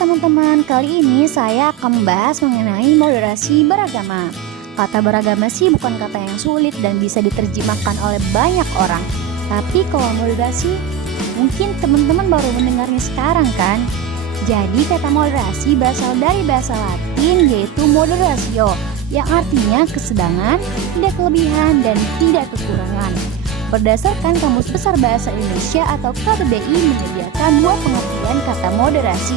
teman-teman, kali ini saya akan membahas mengenai moderasi beragama. Kata beragama sih bukan kata yang sulit dan bisa diterjemahkan oleh banyak orang. Tapi kalau moderasi, mungkin teman-teman baru mendengarnya sekarang kan? Jadi kata moderasi berasal dari bahasa Latin yaitu moderatio, yang artinya kesedangan, tidak kelebihan, dan tidak kekurangan. Berdasarkan Kamus Besar Bahasa Indonesia atau KBBI menyediakan dua pengertian kata moderasi.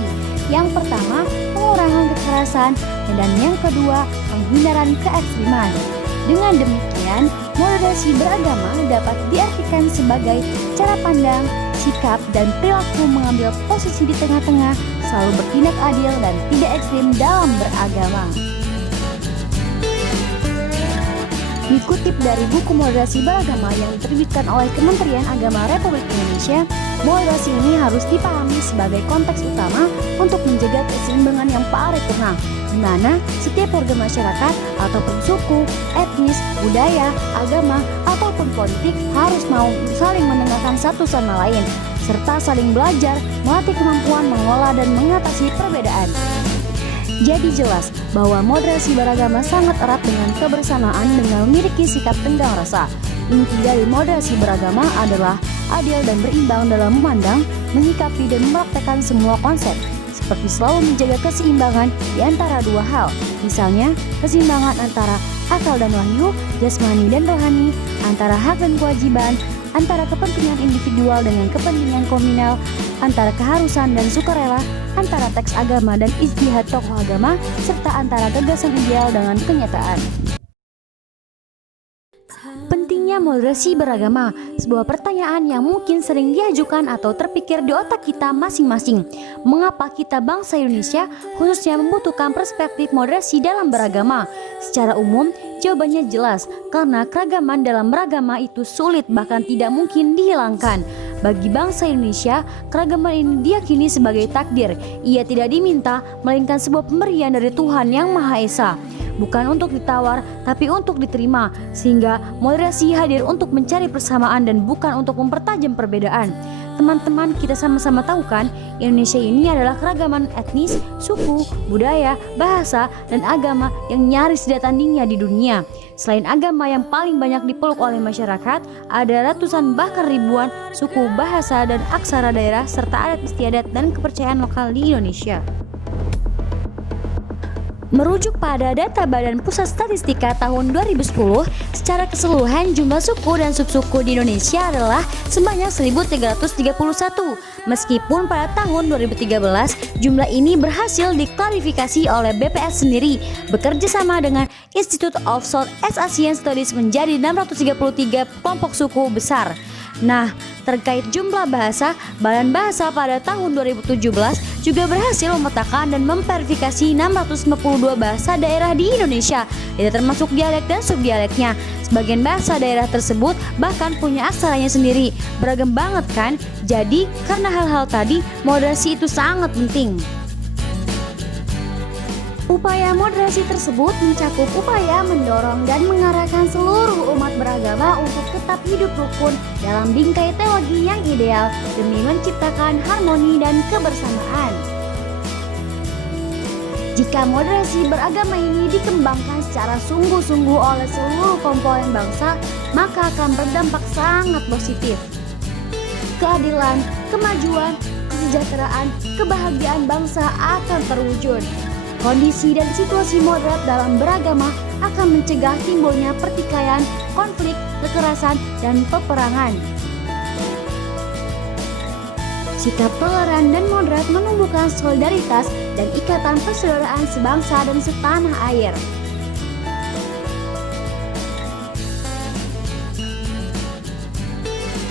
Yang pertama, pengurangan kekerasan, dan yang kedua, penghindaran keekstriman. Dengan demikian, moderasi beragama dapat diartikan sebagai cara pandang, sikap, dan perilaku mengambil posisi di tengah-tengah, selalu bertindak adil dan tidak ekstrim dalam beragama. Dikutip dari buku Moderasi Beragama yang diterbitkan oleh Kementerian Agama Republik Indonesia, moderasi ini harus dipahami sebagai konteks utama untuk menjaga keseimbangan yang paripurna, di mana setiap warga masyarakat ataupun suku, etnis, budaya, agama, ataupun politik harus mau saling mendengarkan satu sama lain, serta saling belajar, melatih kemampuan mengolah dan mengatasi perbedaan. Jadi jelas bahwa moderasi beragama sangat erat dengan kebersamaan dengan memiliki sikap tenggang rasa. Inti dari moderasi beragama adalah adil dan berimbang dalam memandang, menyikapi dan mempraktekkan semua konsep, seperti selalu menjaga keseimbangan di antara dua hal, misalnya keseimbangan antara akal dan wahyu, jasmani dan rohani, antara hak dan kewajiban, antara kepentingan individual dengan kepentingan komunal, antara keharusan dan sukarela, antara teks agama dan ijtihad tokoh agama, serta antara gagasan ideal dengan kenyataan. Pentingnya moderasi beragama, sebuah pertanyaan yang mungkin sering diajukan atau terpikir di otak kita masing-masing. Mengapa kita bangsa Indonesia khususnya membutuhkan perspektif moderasi dalam beragama? Secara umum, jawabannya jelas, karena keragaman dalam beragama itu sulit bahkan tidak mungkin dihilangkan. Bagi bangsa Indonesia, keragaman ini diyakini sebagai takdir. Ia tidak diminta, melainkan sebuah pemberian dari Tuhan Yang Maha Esa. Bukan untuk ditawar, tapi untuk diterima. Sehingga moderasi hadir untuk mencari persamaan dan bukan untuk mempertajam perbedaan. Teman-teman, kita sama-sama tahu kan, Indonesia ini adalah keragaman etnis, suku, budaya, bahasa, dan agama yang nyaris tidak tandingnya di dunia. Selain agama yang paling banyak dipeluk oleh masyarakat, ada ratusan bahkan ribuan suku, bahasa, dan aksara daerah serta adat istiadat dan kepercayaan lokal di Indonesia. Merujuk pada data Badan Pusat Statistika tahun 2010, secara keseluruhan jumlah suku dan subsuku di Indonesia adalah sebanyak 1.331. Meskipun pada tahun 2013, jumlah ini berhasil diklarifikasi oleh BPS sendiri, bekerja sama dengan Institute of Southeast Asian Studies menjadi 633 kelompok suku besar. Nah, terkait jumlah bahasa, Badan Bahasa pada tahun 2017 juga berhasil memetakan dan memverifikasi 652 bahasa daerah di Indonesia, tidak termasuk dialek dan subdialeknya. Sebagian bahasa daerah tersebut bahkan punya aksaranya sendiri. Beragam banget kan? Jadi, karena hal-hal tadi, moderasi itu sangat penting. Upaya moderasi tersebut mencakup upaya mendorong dan mengarahkan seluruh umat beragama untuk tetap hidup rukun dalam bingkai teologi yang ideal demi menciptakan harmoni dan kebersamaan. Jika moderasi beragama ini dikembangkan secara sungguh-sungguh oleh seluruh komponen bangsa, maka akan berdampak sangat positif. Keadilan, kemajuan, kesejahteraan, kebahagiaan bangsa akan terwujud. Kondisi dan situasi moderat dalam beragama akan mencegah timbulnya pertikaian, konflik, kekerasan, dan peperangan. Sikap toleran dan moderat menumbuhkan solidaritas dan ikatan persaudaraan sebangsa dan setanah air.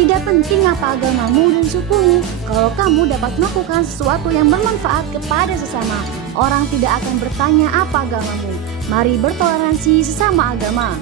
Tidak penting apa agamamu dan sukumu, kalau kamu dapat melakukan sesuatu yang bermanfaat kepada sesama, orang tidak akan bertanya apa agamamu. Mari bertoleransi sesama agama.